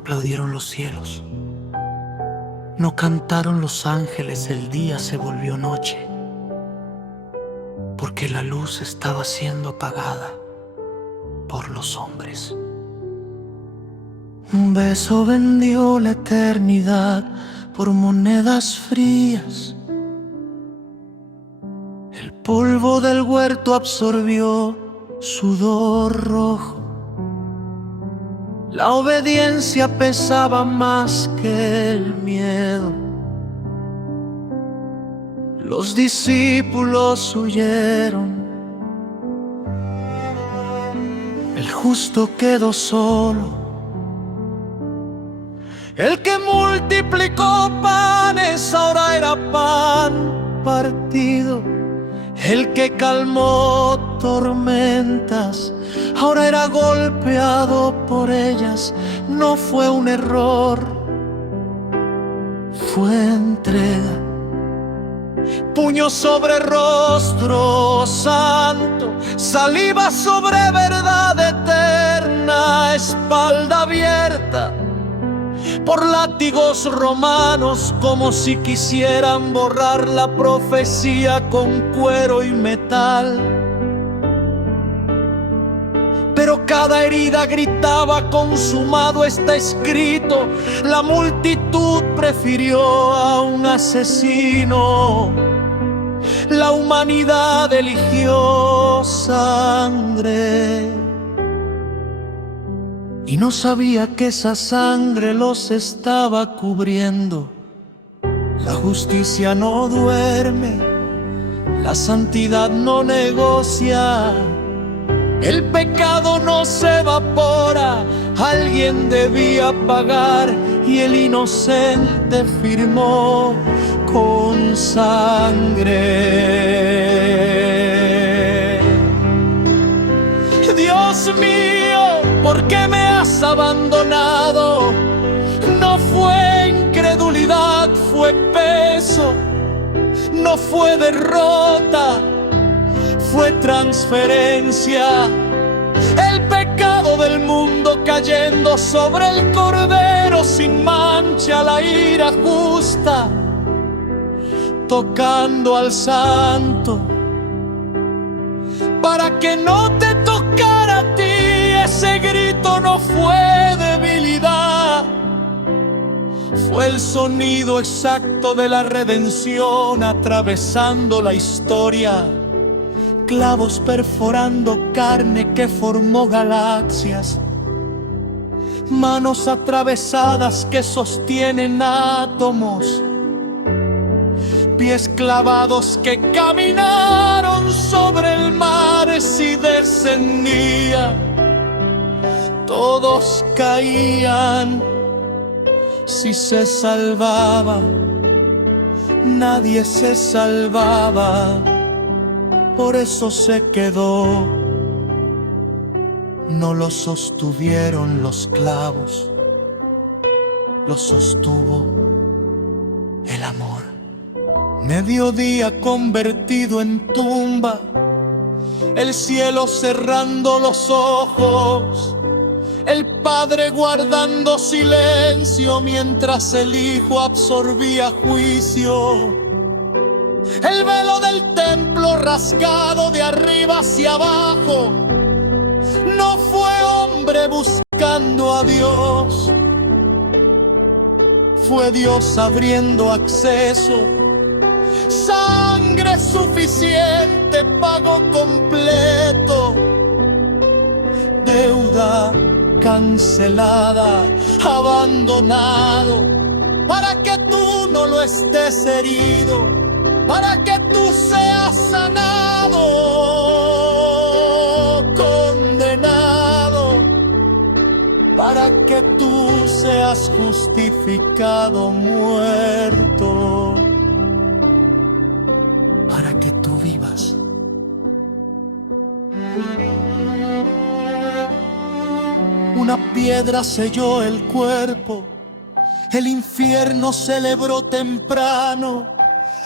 aplaudieron los cielos, no cantaron los ángeles, el día se volvió noche, porque la luz estaba siendo apagada por los hombres. Un beso vendió la eternidad por monedas frías. El polvo del huerto absorbió sudor rojo. La obediencia pesaba más que el miedo. Los discípulos huyeron. El justo quedó solo. El que multiplicó panes ahora era pan partido. El que calmó tormentas ahora era golpeado por ellas. No fue un error, fue entrega. Puño sobre rostro santo, saliva sobre verdad eterna, espalda abierta por látigos romanos, como si quisieran borrar la profecía con cuero y metal. Pero cada herida gritaba: consumado está escrito. La multitud prefirió a un asesino. La humanidad eligió sangre. Y no sabía que esa sangre los estaba cubriendo. La justicia no duerme, la santidad no negocia. El pecado no se evapora, alguien debía pagar y el inocente firmó con sangre. Dios mío, ¿por qué me has abandonado? No fue incredulidad, fue peso. No fue derrota, fue transferencia. El pecado del mundo cayendo sobre el cordero sin mancha, la ira justa tocando al santo para que no te tocara a ti. Ese grito no fue debilidad, fue el sonido exacto de la redención atravesando la historia. Clavos perforando carne que formó galaxias, manos atravesadas que sostienen átomos, pies clavados que caminaron sobre el mar si descendía. Todos caían si se salvaba, nadie se salvaba, por eso se quedó. No lo sostuvieron los clavos, lo sostuvo el amor. Mediodía convertido en tumba, el cielo cerrando los ojos, el padre guardando silencio mientras el hijo absorbía juicio. El velo del templo rasgado de arriba hacia abajo. No fue hombre buscando a Dios, fue Dios abriendo acceso. Sangre suficiente, pago completo. Deuda cancelada, abandonado, para que tú no lo estés herido, para que tú seas sanado, condenado, para que tú seas justificado, muerto, para que tú vivas. Una piedra selló el cuerpo, el infierno celebró temprano.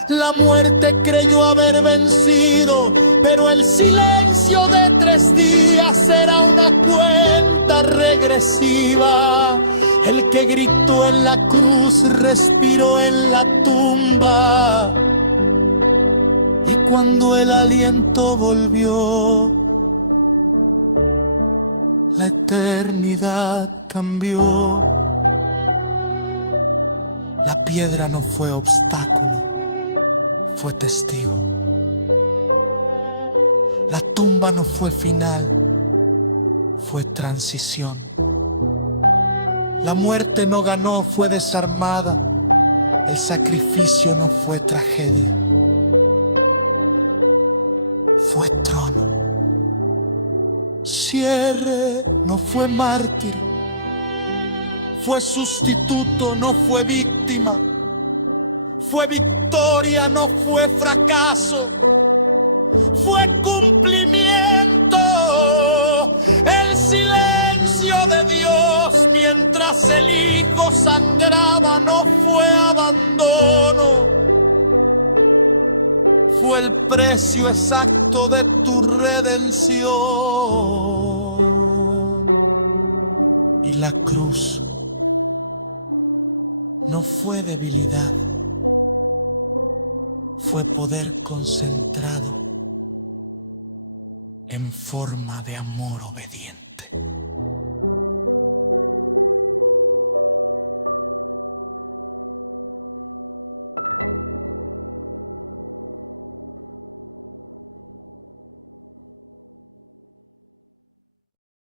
La muerte creyó haber vencido, pero el silencio de 3 días era una cuenta regresiva. El que gritó en la cruz respiró en la tumba. Y cuando el aliento volvió, la eternidad cambió. La piedra no fue obstáculo, fue testigo. La tumba no fue final, fue transición. La muerte no ganó, fue desarmada. El sacrificio no fue tragedia, fue trono. Cierre no fue mártir, fue sustituto, no fue víctima. Fue victoria, no fue fracaso, fue cumplimiento. El silencio de Dios mientras el Hijo sangraba no fue abandono. Fue el precio exacto de tu redención. Y la cruz no fue debilidad, fue poder concentrado en forma de amor obediente.